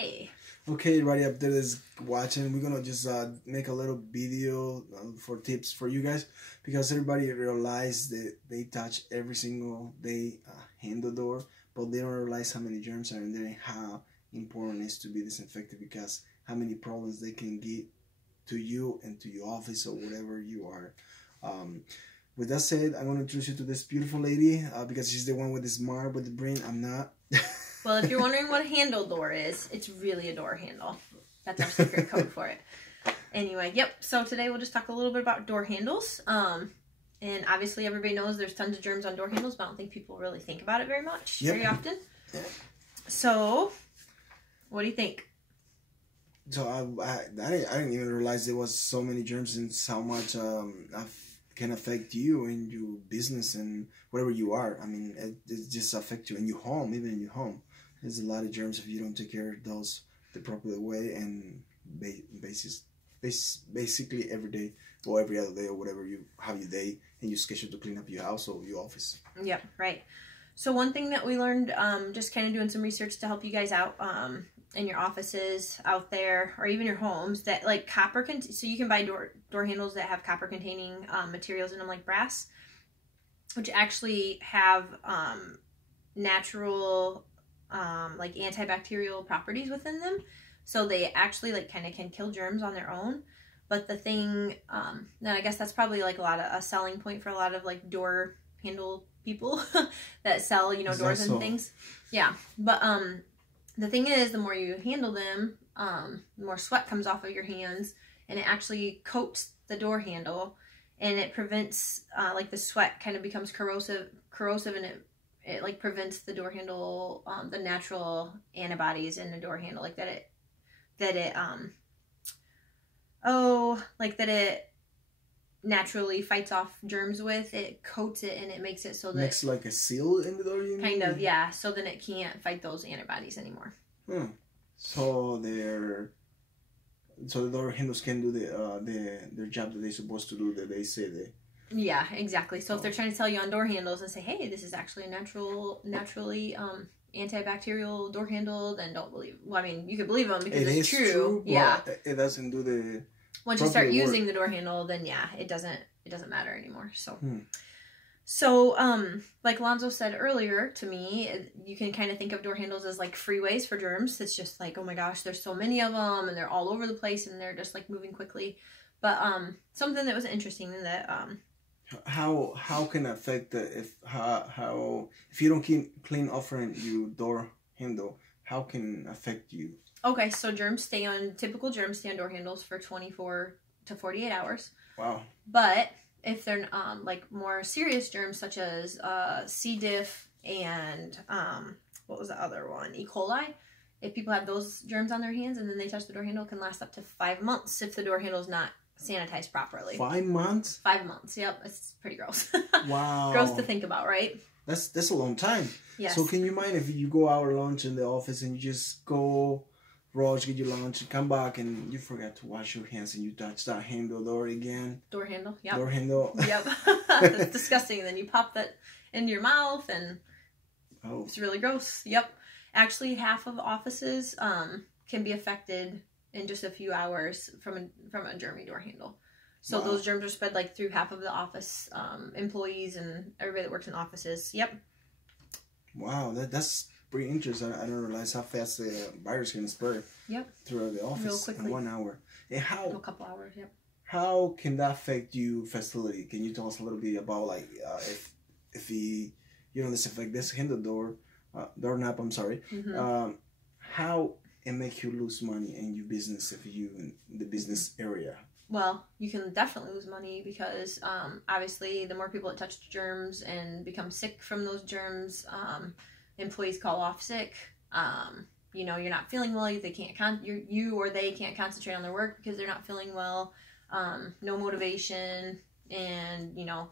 Hey. Okay, everybody up there that's watching, we're gonna just make a little video for tips for you guys, because everybody realize that they touch every single day handle door, but they don't realize how many germs are in there and how important it is to be disinfected, because how many problems they can get to you and to your office or whatever you are. With that said, I'm gonna introduce you to this beautiful lady because she's the one with the smart, with the brain. I'm not. Well, if you're wondering what a handle door is, it's really a door handle. That's our secret code for it. Anyway, yep. So today we'll just talk a little bit about door handles. And obviously everybody knows there's tons of germs on door handles, but I don't think people really think about it very much, very often. Yep. So, what do you think? So I didn't even realize there was so many germs and how much can affect you and your business and wherever you are. I mean, it just affects you in your home, even in your home. There's a lot of germs if you don't take care of those the proper way, and basically every day or every other day or whatever you have your day and you schedule to clean up your house or your office. Yep, right. So one thing that we learned, just kind of doing some research to help you guys out in your offices out there or even your homes, that like copper so you can buy door handles that have copper containing materials in them, like brass, which actually have natural like antibacterial properties within them, so they actually like kind of can kill germs on their own. But the thing, now I guess that's probably like a selling point for a lot of like door handle people that sell, you know, doors and things. Yeah, but the thing is, the more you handle them, the more sweat comes off of your hands, and it actually coats the door handle, and it prevents like the sweat kind of becomes corrosive, and it like prevents the door handle, the natural antibodies in the door handle, like that it naturally fights off germs with. It coats it and it makes it so that makes like a seal in the door, you mean? Kind of, yeah, so then it can't fight those antibodies anymore. So the door handles can do their job that they're supposed to do, that they say they. Yeah, exactly. So if they're trying to sell you on door handles and say, hey, this is actually a naturally antibacterial door handle, then don't believe. Well, I mean, you could believe them because it's true. Yeah. It doesn't do the. Once you start using the door handle, then yeah, it doesn't matter anymore. So, like Alonso said earlier to me, you can kind of think of door handles as like freeways for germs. It's just like, oh my gosh, there's so many of them and they're all over the place and they're just like moving quickly. But something that was interesting that how can it affect if you don't keep clean offering your door handle, how can it affect you? Okay, so typical germs stay on door handles for 24 to 48 hours. Wow. But if they're like more serious germs such as C. diff and what was the other one? E. coli. If people have those germs on their hands and then they touch the door handle, it can last up to 5 months if the door handle is not sanitized properly. 5 months? 5 months. Yep, it's pretty gross. Wow. Gross to think about, right? That's a long time. Yes. So can you mind if you go out lunch in the office and you just go rush, get your lunch, and come back and you forgot to wash your hands and you touch that handle door again? Door handle, yep. Door handle. Yep. That's disgusting. Then you pop that into your mouth and it's really gross. Yep. Actually, half of offices can be affected in just a few hours from a germy door handle. So those germs are spread like through half of the office employees and everybody that works in offices. Yep. Wow, that's pretty interesting. I didn't realize how fast the virus can spread. Yep. Throughout the office in 1 hour. And a couple hours. Yep. How can that affect you facility? Can you tell us a little bit about like if you don't disinfect this handle doorknob? I'm sorry. How it make you lose money in your business if you in the business area? Well, you can definitely lose money because obviously the more people that touch germs and become sick from those germs, employees call off sick. You know, you're not feeling well. They can't you or they can't concentrate on their work because they're not feeling well. No motivation, and you know,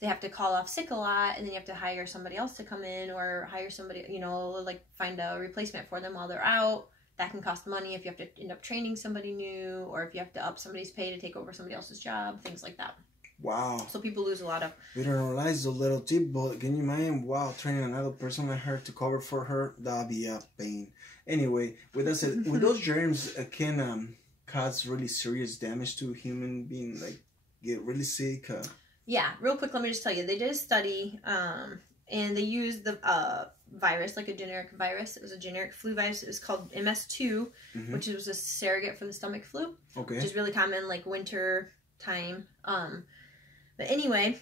they have to call off sick a lot, and then you have to hire somebody else to come in or hire somebody, you know, like find a replacement for them while they're out. That can cost money if you have to end up training somebody new, or if you have to up somebody's pay to take over somebody else's job, things like that. Wow. So people lose a lot of... We don't realize the little tip, but can you imagine, wow, training another person like her to cover for her? That'd be a pain. Anyway, with that said, with those germs can cause really serious damage to a human being, like get really sick. Yeah, real quick, let me just tell you, they did a study, and they used the virus, like a generic virus. It was a generic flu virus. It was called MS2, which was a surrogate for the stomach flu, which is really common, like winter time. But anyway,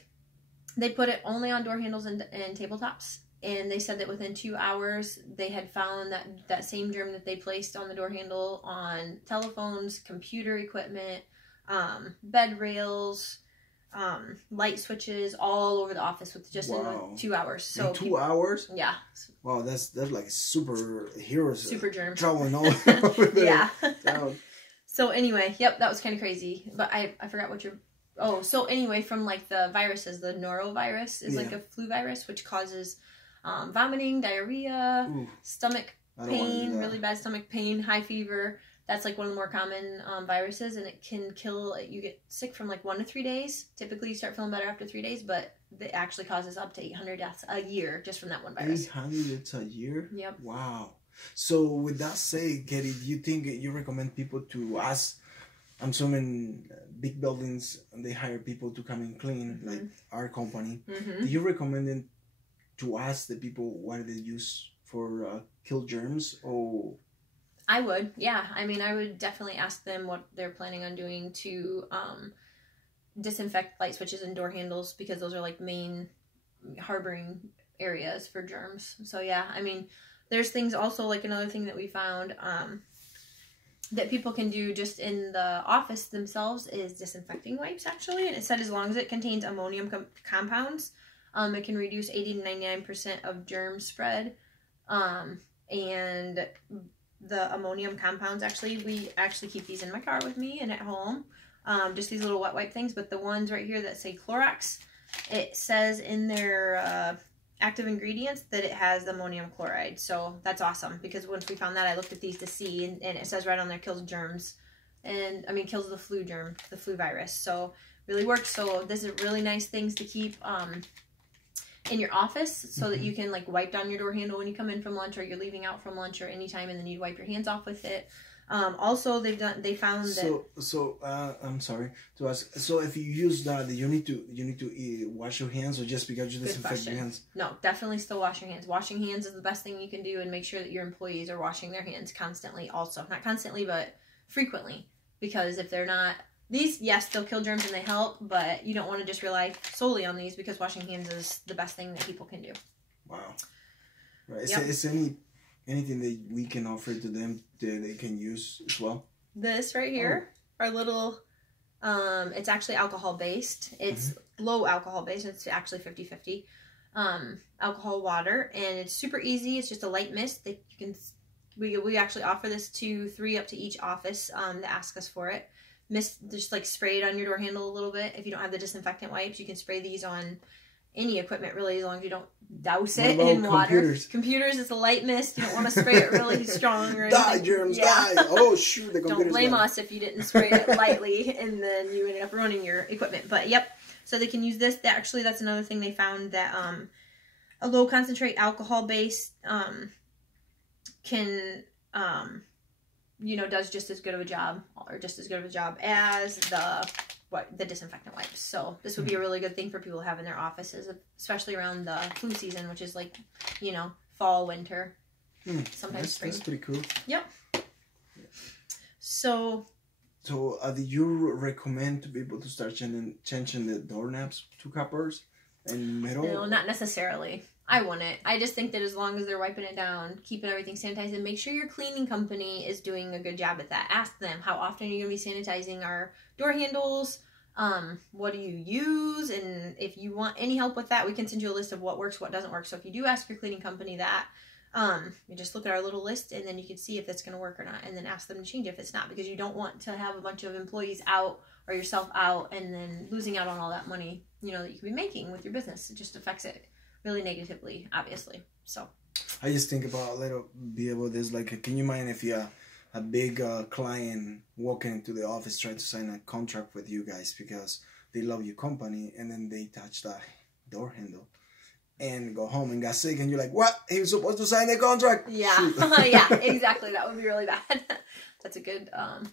they put it only on door handles and tabletops. And they said that within 2 hours, they had found that same germ that they placed on the door handle on telephones, computer equipment, bed rails, light switches, all over the office with just in like 2 hours. So in 2 hours? Yeah. Wow, that's like superheroes. Super germ. Traveling all over there. Yeah. Down. So anyway, yep, that was kind of crazy. But I forgot what you're... Oh, so anyway, from like the viruses, the norovirus is like a flu virus, which causes vomiting, diarrhea, stomach pain, really bad stomach pain, high fever. That's like one of the more common viruses, and it can kill. You get sick from like 1 to 3 days. Typically, you start feeling better after 3 days, but it actually causes up to 800 deaths a year just from that one virus. 800 deaths a year? Yep. Wow. So with that said, Katie, do you think you recommend people to ask? I'm assuming big buildings, they hire people to come and clean, like our company. Do you recommend them to ask the people what they use for kill germs? Or I would, yeah. I mean, I would definitely ask them what they're planning on doing to disinfect light switches and door handles, because those are like main harboring areas for germs. So yeah, I mean, there's things also, like another thing that we found that people can do just in the office themselves is disinfecting wipes, actually. And it said as long as it contains ammonium compounds, it can reduce 80 to 99% of germ spread. And the ammonium compounds, we actually keep these in my car with me and at home. Just these little wet wipe things. But the ones right here that say Clorox, it says in their active ingredients that it has ammonium chloride. So that's awesome, because once we found that, I looked at these to see, and it says right on there kills germs, and I mean kills the flu germ, the flu virus. So really works. So these are really nice things to keep in your office, so that you can like wipe down your door handle when you come in from lunch, or you're leaving out from lunch, or anytime, and then you wipe your hands off with it. Also, they found that. I'm sorry to ask. So if you use that, you need to wash your hands, or just because you disinfect your hands? No, definitely still wash your hands. Washing hands is the best thing you can do, and make sure that your employees are washing their hands constantly. Also, not constantly, but frequently, because if they're not, these, yes, they'll kill germs and they help, but you don't want to just rely solely on these, because washing hands is the best thing that people can do. Wow. Right. Yep. Is anything that we can offer to them that they can use as well? This right here, our little, it's actually alcohol based. It's low alcohol based. It's actually 50-50 alcohol water, and it's super easy. It's just a light mist that you can. We actually offer this to 3 up to each office that ask us for it. Mist, just like spray it on your door handle a little bit. If you don't have the disinfectant wipes, you can spray these on any equipment, really, as long as you don't douse it in water. Computers, it's a light mist. You don't want to spray it really strong or anything. Die, germs, die. Oh, shoot, the computer's Don't blame us if you didn't spray it lightly and then you ended up ruining your equipment. But, yep, so they can use this. Actually, that's another thing they found, that a low concentrate alcohol base can, does just as good of a job, or just as good of a job as the disinfectant wipes. So this would be a really good thing for people to have in their offices, especially around the flu season, which is like, fall, winter, sometimes spring. That's pretty cool. Yep. So do you recommend to people to start changing the doorknobs to coppers and metal? No, not necessarily. I wouldn't. I just think that as long as they're wiping it down, keeping everything sanitized, and make sure your cleaning company is doing a good job at that. Ask them, how often are you going to be sanitizing our door handles? What do you use? And if you want any help with that, we can send you a list of what works, what doesn't work. So if you do ask your cleaning company that, you just look at our little list, and then you can see if it's going to work or not, and then ask them to change it if it's not, because you don't want to have a bunch of employees out or yourself out and then losing out on all that money, that you could be making with your business. It just affects it really negatively, obviously. So I just think about a little bit about this, like, can you mind if you a big client walking into the office trying to sign a contract with you guys because they love your company, and then they touch that door handle, and go home and got sick, and you're like, what? He was supposed to sign the contract. Yeah. Yeah, exactly. That would be really bad. That's a good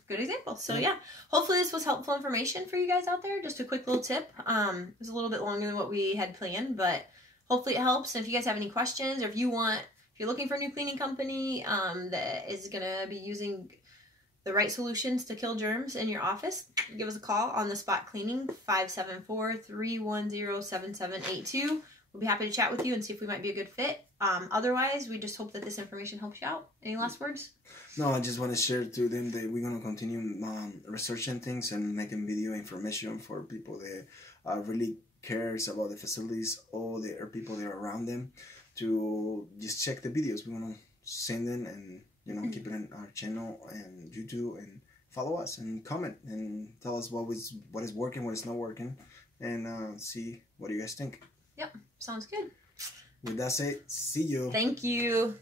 good example. So yeah, hopefully this was helpful information for you guys out there. Just a quick little tip. It was a little bit longer than what we had planned, but hopefully it helps. And if you guys have any questions, or if you're looking for a new cleaning company that is gonna be using the right solutions to kill germs in your office, give us a call on the spot cleaning 574-310-7782. We'll be happy to chat with you and see if we might be a good fit. Otherwise, we just hope that this information helps you out. Any last words? No, I just want to share to them that we're going to continue researching things and making video information for people that really cares about the facilities or the people that are around them, to just check the videos. We want to send them and, you know, keep it in our channel and YouTube, and follow us and comment and tell us what is working, what is not working, and see what do you guys think. Yep, sounds good. With that said, see you. Thank you.